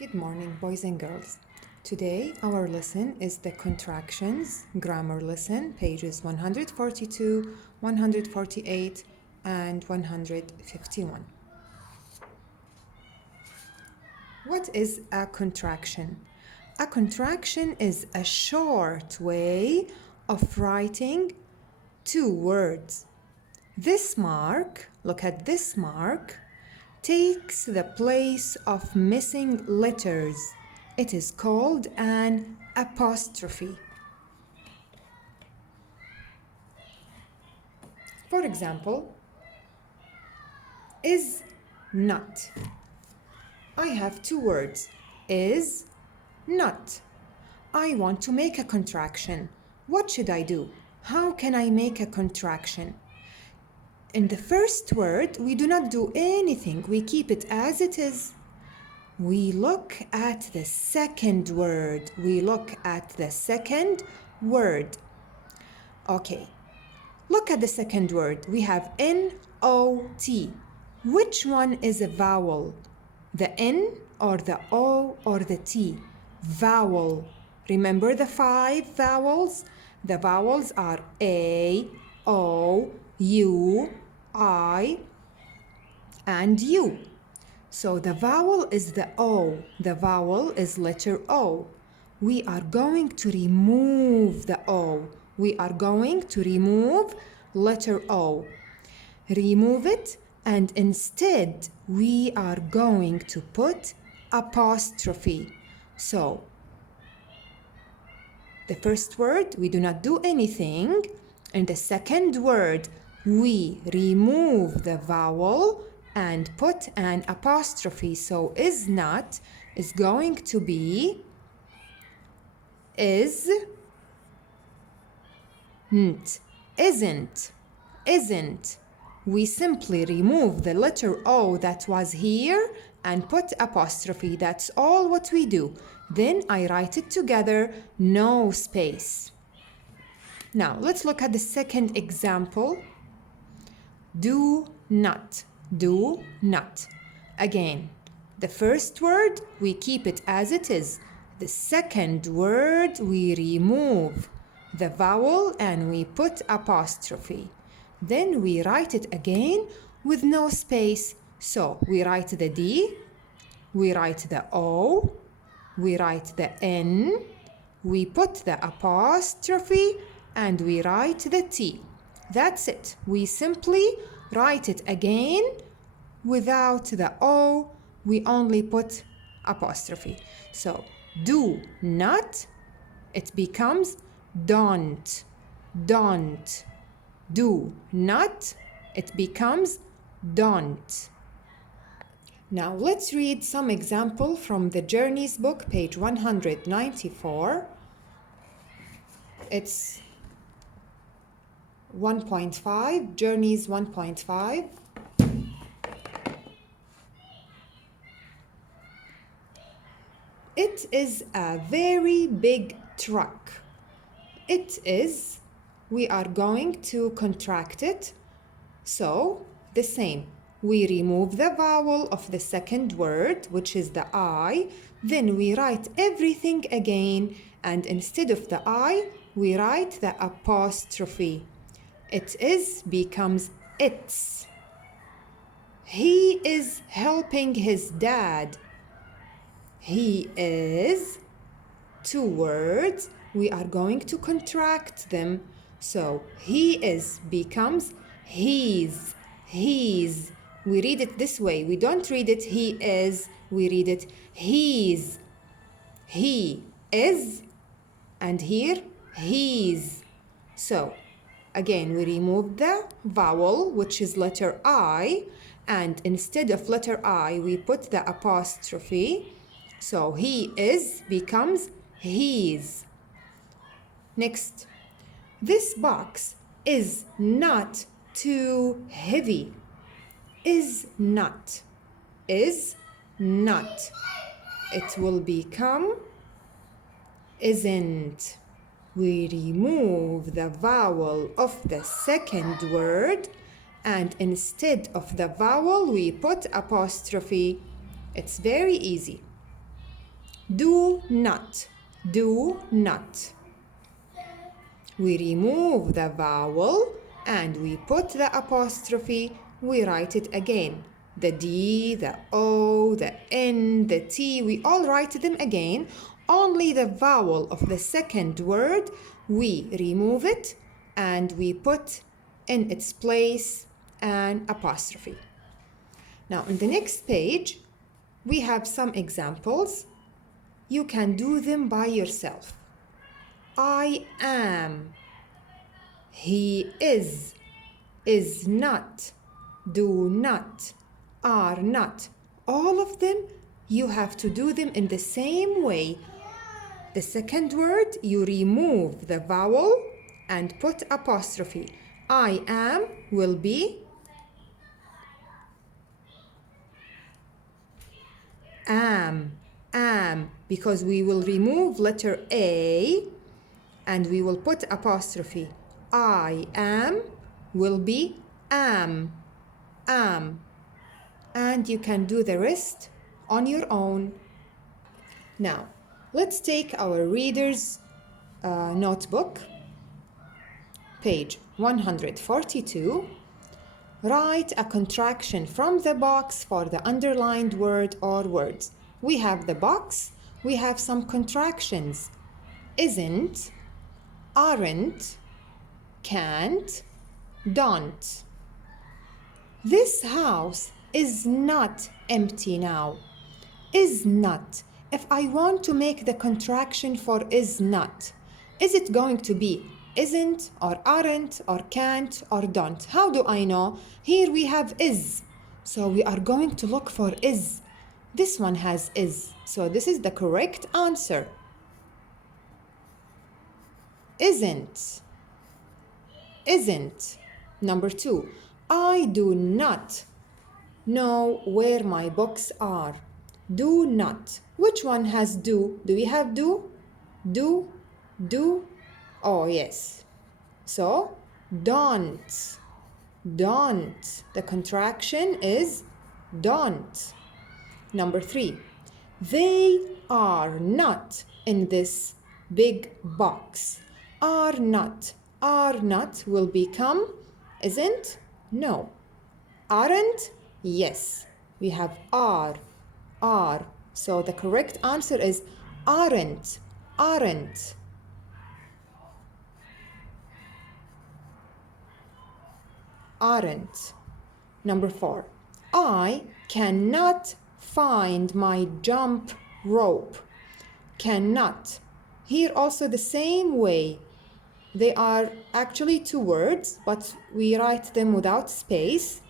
Good morning, boys and girls. Today, our lesson is the contractions grammar lesson, pages 142, 148, and 151. What is a contraction? A contraction is a short way of writing two words. This mark, look at this mark, takes the place of missing letters. It is called an apostrophe. For example, is not. I have two words, is not. I want to make a contraction. What should I do? How can I make a contraction? In the first word, we do not do anything. We keep it as it is. We look at the second word. Okay. Look at the second word. We have N-O-T. Which one is a vowel? The N or the O or the T? Vowel. Remember the 5 vowels? The vowels are A, O, U, I, and U. So the vowel is the O. The vowel is letter O. We are going to remove the O. We are going to remove letter O. Remove it, and instead we are going to put apostrophe. So the first word, we do not do anything. In the second word, we remove the vowel and put an apostrophe. So is not is going to be isn't, isn't. We simply remove the letter O that was here and put apostrophe. That's all what we do. Then I write it together, no space. Now, let's look at the second example. Do not. Do not. Again, the first word, we keep it as it is. The second word, we remove the vowel and we put apostrophe. Then we write it again with no space. So we write the D, we write the O, we write the N, we put the apostrophe, and we write the T. That's it. We simply write it again without the O. We only put apostrophe. So do not, it becomes don't. Don't. Do not, it becomes don't. Now let's read some example from the Journeys book, page 194. It's 1.5, Journeys 1.5. It is a very big truck. It is, we are going to contract it. So, the same. We remove the vowel of the second word, which is the I. Then we write everything again. And instead of the I, we write the apostrophe. It is becomes it's. He is helping his dad. He is, two words, we are going to contract them. So he is becomes he's. He's. We read it this way. We don't read it he is. We read it he's. He is. And here he's. So again, we remove the vowel, which is letter I, and instead of letter I, we put the apostrophe. So he is becomes he's. Next, this box is not too heavy. Is not. Is not. It will become isn't. We remove the vowel of the second word, and instead of the vowel we put apostrophe. It's very easy. Do not. Do not. We remove the vowel and we put the apostrophe. We write it again. The D, the O, the N, the T, we all write them again. Only the vowel of the second word, we remove it and we put in its place an apostrophe. Now, on the next page, we have some examples. You can do them by yourself. I am. He is not, do not, are not. All of them, you have to do them in the same way. The second word, you remove the vowel and put apostrophe. I am will be am, because we will remove letter A and we will put apostrophe. I am will be am. And you can do the rest on your own. Now, let's take our reader's notebook, page 142. Write a contraction from the box for the underlined word or words. We have the box, we have some contractions. Isn't, aren't, can't, don't. This house is not empty now. Is not. If I want to make the contraction for is not, is it going to be isn't or aren't or can't or don't? How do I know? Here we have is. So we are going to look for is. This one has is. So this is the correct answer. Isn't. Isn't. Number 2. I do not know where my books are. Do not. Which one has do? Do we have do? Do? Do? Oh, yes. So, don't. Don't. The contraction is don't. Number 3. They are not in this big box. Are not. Are not will become isn't? No. Aren't? Yes. We have are. Are. So the correct answer is aren't. Aren't. Aren't. Number 4. I cannot find my jump rope. Cannot. Here also the same way. They are actually 2 words, but we write them without space.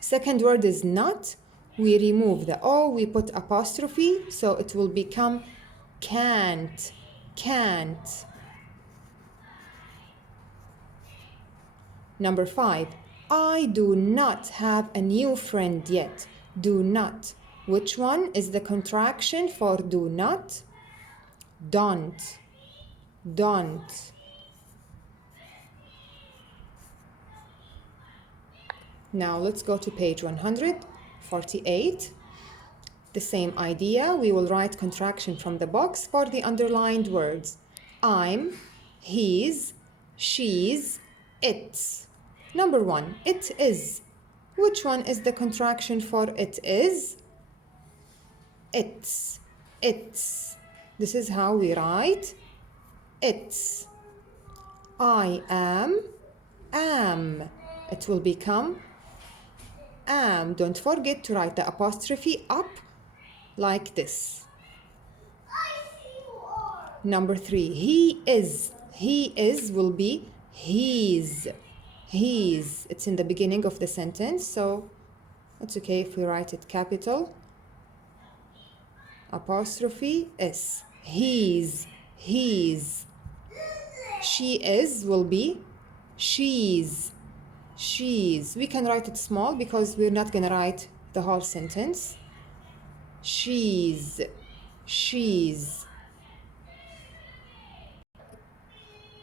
Second word is not. We remove the O, we put apostrophe, so it will become can't. Can't. Number 5. I do not have a new friend yet. Do not. Which one is the contraction for do not? Don't. Don't. Now let's go to page 148. The same idea. We will write contraction from the box for the underlined words. I'm, he's, she's, it's. Number 1, it is. Which one is the contraction for it is? It's. It's. This is how we write it's. I am. It will become am. Don't forget to write the apostrophe up like this. Number 3, he is. He is will be he's. He's. It's in the beginning of the sentence, so it's okay if we write it capital. Apostrophe S. He's. He's. She is will be she's. She's. We can write it small because we're not going to write the whole sentence. She's. She's.